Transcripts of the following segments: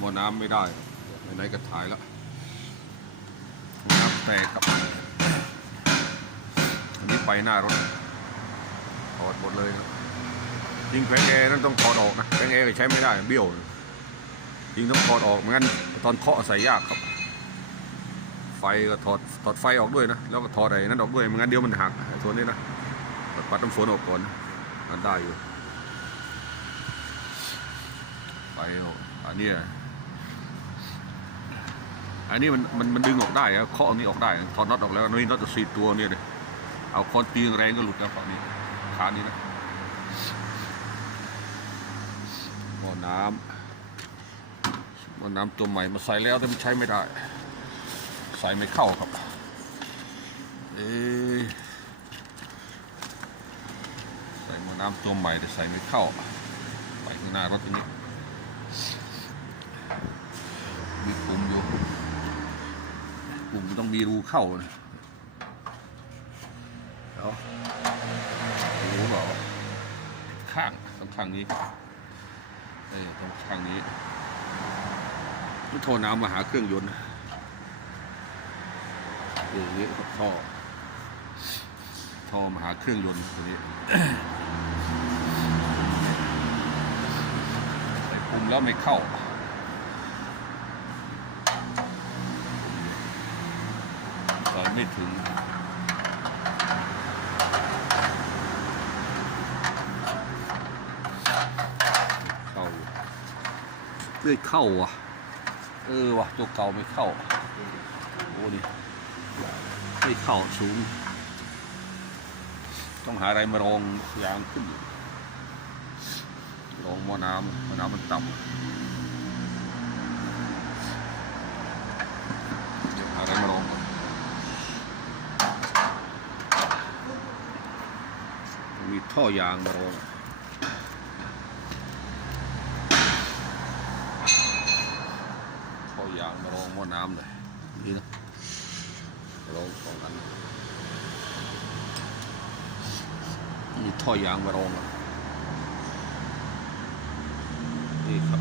ม้อน้ำไม่ได้ไหนๆก็ถ่ายแล้วน้ำแตกครับอันนี้ไปหน้ารถถอดหมดเลยนะจริงแผงแอร์นั้นต้องถอดออกนะแผงแอร์ก็ใช้ไม่ได้เบี้ยวจริงต้องถอดออกไม่งั้นตอนเคาะใส่ยากครับ ไฟก็ถอดถอดไฟออกด้วยนะแล้วก็ถอดอะไอ้นั้นออกด้วยไม่งั้นเดี๋ยวมันหักไอ้ตัวนนี้นะถอดปัดน้ำฝนออกก่อนมันได้อยู่ไฟอ,อันนี้ อันนี้มันมันมันดึงออกได้ครับเคาะอันนี้ออกได้ถอดน็อตออกแล้วนี่น็อตจะสี่ตัวเนี่ยเลยเอาคอนตีแรงก็หลุดแล้วฝั่งนี้ขานี้นะหม้อน้ำหม้อน้ำตัวใหม่มาใส่แล้วแต่มันใช้ไม่ได้ ใส่ไม่เข้าครับ เอใส่หม้อน้ำตัวใหม่แต่ใส่ไม่เข้าไปข้างหน้ารถตัวนี้ มีปุ่มอยู่ ปุ่มต้องมีรูเข้านะเดี๋ยวรู้เปล่าข้างต้องข้างนี้เอ้ยต้องข้างนี้มันโทรน้ำมาหาเครื่องยนต์นะอย่างนี้ท่อท่อมาหาเครื่องยนต์ตัวนี้ใส่ปุ่มแล้วไม่เข้า ใส่ ไม่ถึง เข้าเลยไม่เข้าว่ะ เออว่ะตัวเก่าไม่เข้า โอ้นี่ไม่เข้าสูง ต้องหาอะไรมารองยางขึ้นรองมอน้ำมอน้ำมันต่ำเดี๋ยวหาอะไรมารองก่อน มีท่อยางมารองท่อยางมารองหม้อน้ำเลยนี่นะลองสองอันมีท่อยางมารองอะนี่ครับ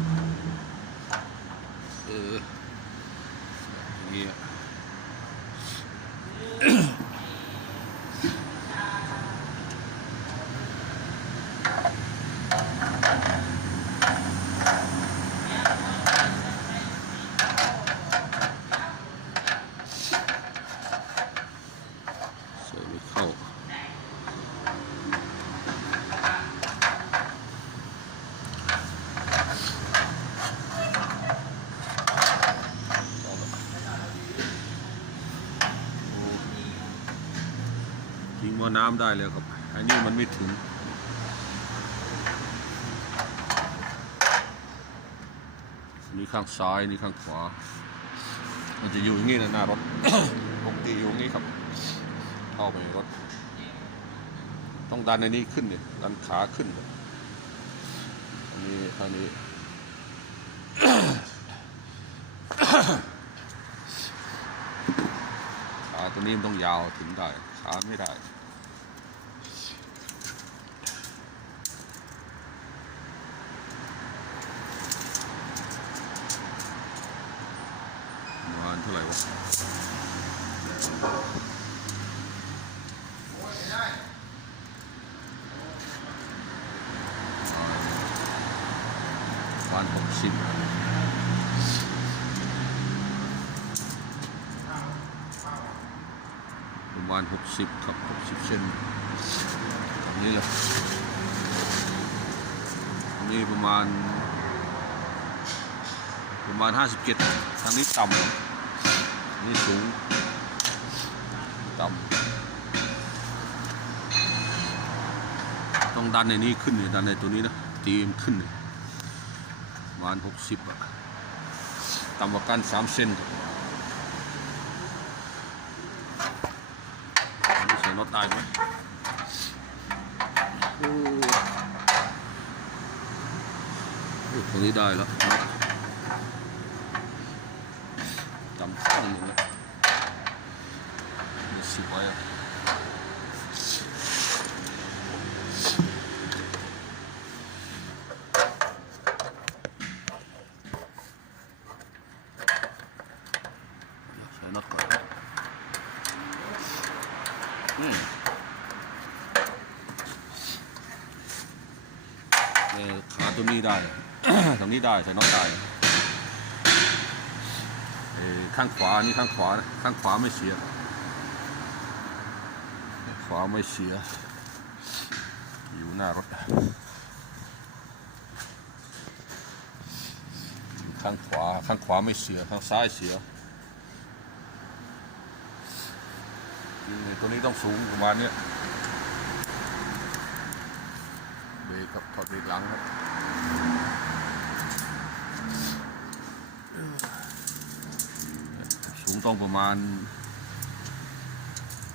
เอออย่างนี่อะใส่ไม่เข้า ทิ้งมอน้ำได้เลยครับ อันนี้มันไม่ถึง นี่ข้างซ้ายนี่ข้างขวา มันจะอยู่อย่างนี้นะหน้ารถปกติอยู่อย่างนี้ครับ เข้าไปในรถ ต้องดันอันนี้ขึ้นเนี่ยดันขาขึ้น อันนี้อันนี้ ขาตัว นี้มันต้องยาวถึงได้ขาไม่ได้ประมาณเท่าไหร่วะประมาณหกสิบ ประมาณหกสิบครับหกสิบเซนอันนี้แหละอันนี้ประมาณ ประมาณห้าสิบเจ็ดทางนี้ต่ำนี่สูง ต่ำต้องดันในนี้ขึ้นเนี่ยดันในตัวนี้นะ ตีมขึ้นเนี่ยประมาณหกสิบอะต่ำกว่ากันสามเซน อันนี้ใส่น็อตได้ไหมโอ้โอ้ตรงนี้ได้แล้วน็อต จำข้างหนึ่งแล้วมีสิบไว้อะ อืมเออ ขาตัวนี้ได้ ตรงนี้ได้ใส่น็อตได้เออข้างขวานี่ข้างขวาข้างขวาไม่เสีย ขวาไม่เสีย อยู่หน้ารถ ข้างขวาข้างขวาไม่เสีย ข้างซ้ายเสียตัวนี้ต้องสูงประมาณเนี้ ยเบรกกับถอดบรกหลังครับสูงต้องประมาณ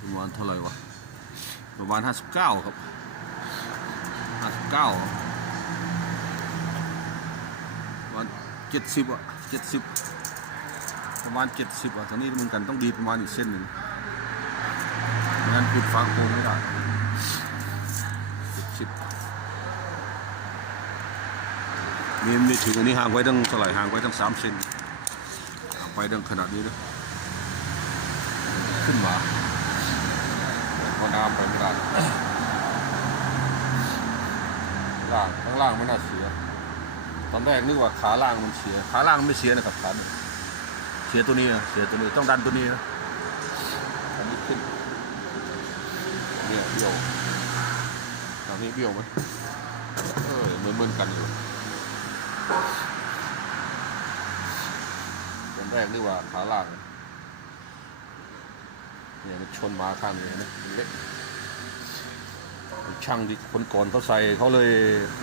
ประมาณเท่าไหร่วะ ประมาณ 59 ครับ 59ประมาณ70อะ70ประมาณ70อะตอนนี้เหมือนกันต้องดีประมาณอีกเส้นหนึ่งไม่งั้นปิดฟางโคงไม่ได้ มีมีถึงอันนี้ห่างไว้ตั้งเท่าไหร่ห่างไว้ตั้ง3เซนห่างไปตั้งขนาดนี้เลยขึ้นมาพอน้ำไปไม่ได้ล่างข้างล่างไม่น่าเสีย ตอนแรกนึกว่าขาล่างมันเสีย ขาล่างไม่เสียนะครับขาเนี่ยเสียตัวนี้นะเสียตัวนี้ต้องดันตัวนี้นะอันนี้ขึ้นเนี่ยเบี้ยวตอนนี้เบี้ยวไหมเออเหมือนเหมือนกันอยู่ ตอนแรกนึกว่าขาล่างเนี่ยมันชนมาข้างนี้นะเละช่างที่คนก่อนเขาใส่เขาเลย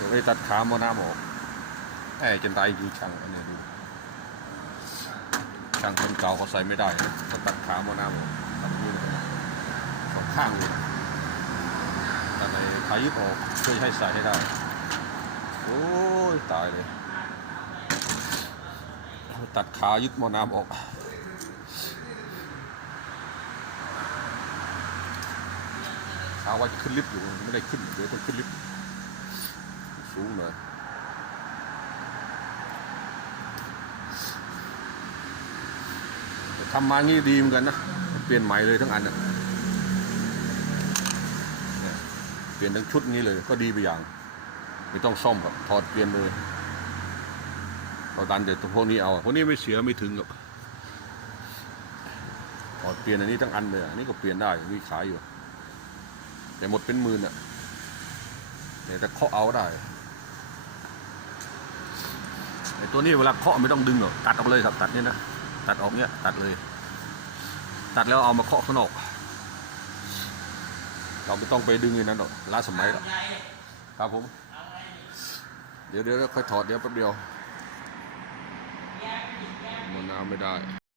ไปตัดขาหมอน้ำออกไอ้จนตายจริงช่างอันนี้ดูช่างคนเก่าเขาใส่ไม่ได้นะเขาตัดขาหมอน้ำออกตัดนิ้วเลยสองข้างเลยแต่ในขายิบออกเพื่อให้ใส่ให้ได้โอ้ยตายเลย ตัดขายึดหมอน้ำออก ขาว่าจะขึ้นลิฟต์อยู่ไม่ได้ขึ้นเดี๋ยวต้องขึ้นลิฟต์สูงหน่อยทำมางี้ดีเหมือนกันนะ เปลี่ยนใหม่เลยทั้งอันนะเนี่ยเปลี่ยนทั้งชุดนี้เลยก็ดีไปอย่าง ไม่ต้องซ่อมครับถอดเปลี่ยนเลย เราดันแต่ตัวพวกนี้เอาพวกนี้ไม่เสียไม่ถึงหรอกอดเปลี่ยนอันนี้ทั้งอันเลยอันนี้ก็เปลี่ยนได้มีขายอยู่ แต่หมดเป็นหมื่นอะแต่แต่เคาะเอาได้ไอ้ตัวนี้เวลาเคาะไม่ต้องดึงหรอกตัดออกเลยครับตัดเนี่ยนะตัดออกเนี่ยตัดเลย ตัดแล้วเอามาเคาะข้างนอกเราไม่ต้องไปดึงในนั้นหรอกล้าสมัยแล้วครับผม เดี๋ยวเดี๋ยวค่อยถอดเดี๋ยวแป๊บเดียว มันน้ำไม่ได้